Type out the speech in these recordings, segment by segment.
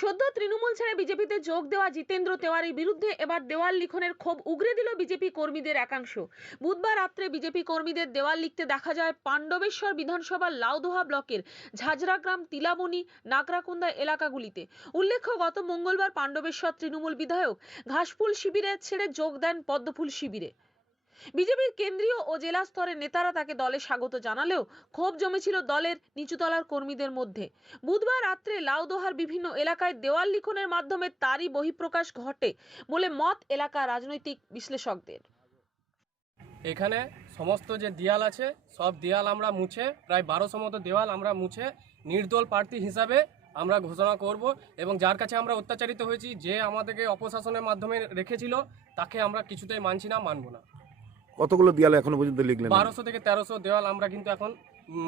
সদ্য তৃণমূল ছেড়ে বিজেপিতে যোগ দেওয়া জিতেন্দ্র তেওয়ারির বিরুদ্ধে এবার দেওয়াল লিখনের ক্ষোভ উগরে দিল বিজেপি কর্মীদের একাংশ। বুধবার রাত্রে বিজেপি কর্মীদের দেওয়াল লিখতে দেখা যায় পাণ্ডবেশ্বর বিধানসভার লাউদোহা ব্লকের ঝাঁঝরাগ্রাম, তিলাবনি, নাগরাকুন্দা এলাকাগুলিতে। উল্লেখ্য, গত মঙ্গলবার পাণ্ডবেশ্বর তৃণমূল বিধায়ক ঘাসফুল শিবিরে ছেড়ে যোগ দেন পদ্মফুল শিবিরে। বিজেপির কেন্দ্রীয় ও জেলা স্তরের নেতারা তাকে দলে স্বাগত জানালেও ক্ষোভ জমেছিল দলের নিচুতলার কর্মীদের মধ্যে। বুধবার রাত্রে লাউদোহার বিভিন্ন এলাকায় দেওয়াল লিখনের মাধ্যমে তারই বহিঃপ্রকাশ ঘটে বলে মত এলাকা রাজনৈতিক বিশ্লেষকদের। এখানে সমস্ত যে দেয়াল আছে সব দেয়াল আমরা মুছে, প্রায় 1200 মতো দেওয়াল আমরা মুছে নির্দল প্রার্থী হিসাবে আমরা ঘোষণা করব এবং যার কাছে আমরা অত্যাচারিত হয়েছি, যে আমাদেরকে অপশাসনের মাধ্যমে রেখেছিল, তাকে আমরা কিছুতেই মানছি না, মানব না। কতগুলো দেয়াল এখনো পর্যন্ত লিখলেন? 1200 থেকে 1300 দেওয়াল আমরা কিন্তু এখন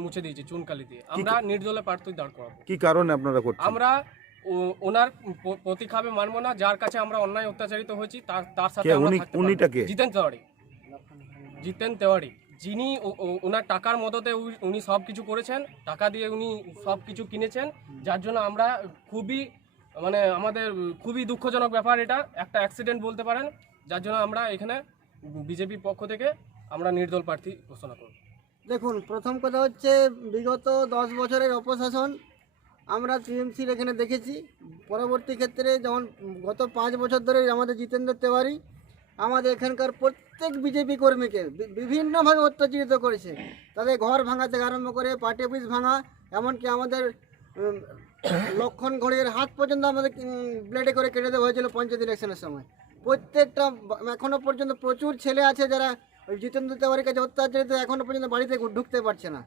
মুছে দিয়েছি চুনকালি দিয়ে। আমরা নির্দলে প্রার্থী দাঁড় করাবো। কি কারণে আপনারা করছেন? আমরা ওনার প্রতিখাবে মানব না, যার কাছে আমরা অন্যায় অত্যাচারিত হয়েছি তার সাথে আমরা থাকতে পারবো না। জিতেন তেওয়ারি যিনি ওনার টাকার মদতে উনি সব কিছু করেছেন, টাকা দিয়ে উনি সব কিছু কিনেছেন, যার জন্য আমরা আমাদের খুবই দুঃখজনক ব্যাপার। এটা একটা অ্যাক্সিডেন্ট বলতে পারেন, যার জন্য আমরা এখানে বিজেপির পক্ষ থেকে আমরা নির্দল প্রার্থী ঘোষণা করব। দেখুন, প্রথম কথা হচ্ছে বিগত 10 বছরের অপশাসন আমরা টিএমসির এখানে দেখেছি। পরবর্তী ক্ষেত্রে যেমন গত 5 বছর ধরে আমাদের জিতেন্দ্র তেওয়ারি আমাদের এখানকার প্রত্যেক বিজেপি কর্মীকে বিভিন্নভাবে অত্যাচারিত করেছে। তাদের ঘর ভাঙা থেকে আরম্ভ করে পার্টি অফিস ভাঙা, এমনকি আমাদের লক্ষণ ঘড়ির হাত পর্যন্ত আমাদের ব্লেডে করে কেটে দেওয়া হয়েছিল পঞ্চায়েত ইলেকশনের সময়। প্রত্যেকটা এখনও পর্যন্ত প্রচুর ছেলে আছে যারা ওই জিতেন্দ্র তেওয়ারির কাছে অত্যাচারিত, এখনও পর্যন্ত বাড়িতে ঢুকতে পারছে না।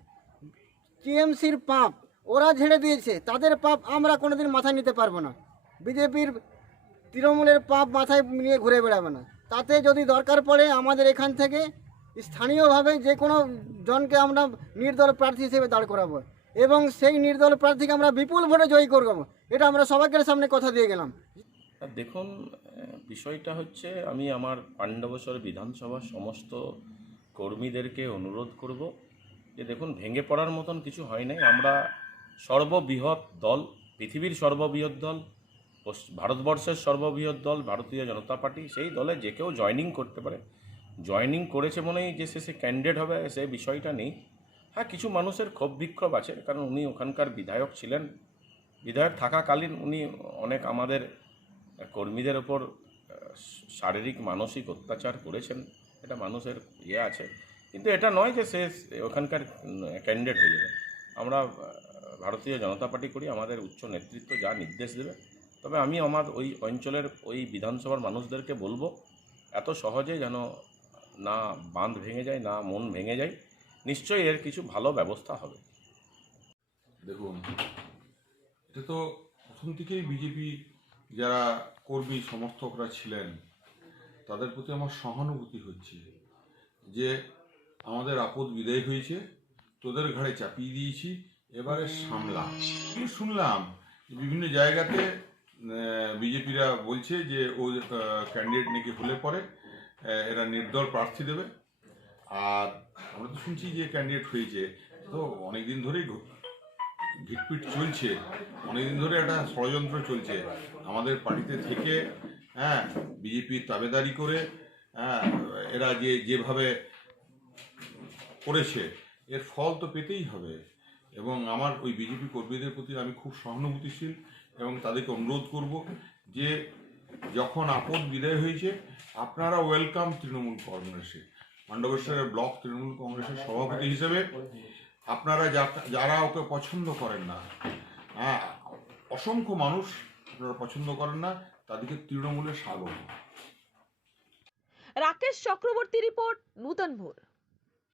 টিএমসির পাপ ওরা ঝেড়ে দিয়েছে, তাদের পাপ আমরা কোনোদিন মাথায় নিতে পারবো না। বিজেপির তৃণমূলের পাপ মাথায় নিয়ে ঘুরে বেড়াবে না। তাতে যদি দরকার পড়ে আমাদের এখান থেকে স্থানীয়ভাবে যে কোনো জনকে আমরা নির্দল প্রার্থী হিসেবে দাঁড় করাবো এবং সেই নির্দল প্রার্থীকে আমরা বিপুল ভোটে জয়ী করবো, এটা আমরা সবাইকে সামনে কথা দিয়ে গেলাম। দেখুন, বিষয়টা হচ্ছে, আমি আমার পাণ্ডবেশ্বর বিধানসভার সমস্ত কর্মীদেরকে অনুরোধ করব যে দেখুন, ভেঙে পড়ার মতন কিছু হয় নাই। আমরা সর্ববৃহৎ দল, পৃথিবীর সর্ববৃহৎ দল, ভারতবর্ষের সর্ববৃহৎ দল ভারতীয় জনতা পার্টি। সেই দলে যে কেউ জয়েনিং করতে পারে। জয়েনিং করেছে মনেই যে সে ক্যান্ডিডেট হবে, সে বিষয়টা নেই। হ্যাঁ, কিছু মানুষের ক্ষোভ বিক্ষোভ আছে, কারণ উনি ওখানকার বিধায়ক ছিলেন। বিধায়ক থাকাকালীন উনি অনেক আমাদের কর্মীদের ওপর শারীরিক মানসিক অত্যাচার করেছেন, এটা মানুষের আছে। কিন্তু এটা নয় যে সে ওখানকার ক্যান্ডিডেট হয়ে যাবে। আমরা ভারতীয় জনতা পার্টি করি, আমাদের উচ্চ নেতৃত্ব যা নির্দেশ দেবে। তবে আমি আমার ওই অঞ্চলের ওই বিধানসভার মানুষদেরকে বলবো, এত সহজে যেন না বাঁধ ভেঙে যায়, না মন ভেঙে যায়। নিশ্চয়ই এর কিছু ভালো ব্যবস্থা হবে। দেখুন, এটা তো প্রথম থেকেই বিজেপি যারা কর্মী সমর্থকরা ছিলেন তাদের প্রতি আমার সহানুভূতি হচ্ছে যে আমাদের আপদ বিদায় হয়েছে, তোদের ঘাড়ে চাপিয়ে দিয়েছি, এবারে সামলা। আমি শুনলাম বিভিন্ন জায়গাতে বিজেপিরা বলছে যে ও ক্যান্ডিডেট নাকি হলে পরে এরা নির্দল প্রার্থী দেবে। আর আমরা তো শুনছি যে ক্যান্ডিডেট হয়েছে, তো অনেকদিন ধরেই ঘিটপিট চলছে, অনেকদিন ধরে একটা ষড়যন্ত্র চলছে আমাদের পার্টিতে থেকে। হ্যাঁ, বিজেপির তাবেদারি করে এরা যেভাবে করেছে, এর ফল তো পেতেই হবে। এবং আমার ওই বিজেপি কর্মীদের প্রতি আমি খুব সহানুভূতিশীল এবং তাদেরকে অনুরোধ করব যে যখন আপদ বিদায় হয়েছে, আপনারা ওয়েলকাম তৃণমূল কংগ্রেসে। পাণ্ডবেশ্বরের ব্লক তৃণমূল কংগ্রেসের সভাপতি হিসেবে আপনারা যারা ওকে পছন্দ করেন না, হ্যাঁ, অসংখ্য মানুষ আপনারা পছন্দ করেন না, তাদেরকে তৃণমূলে স্বাগত। রাকেশ চক্রবর্তী রিপোর্ট, নূতন ভোর।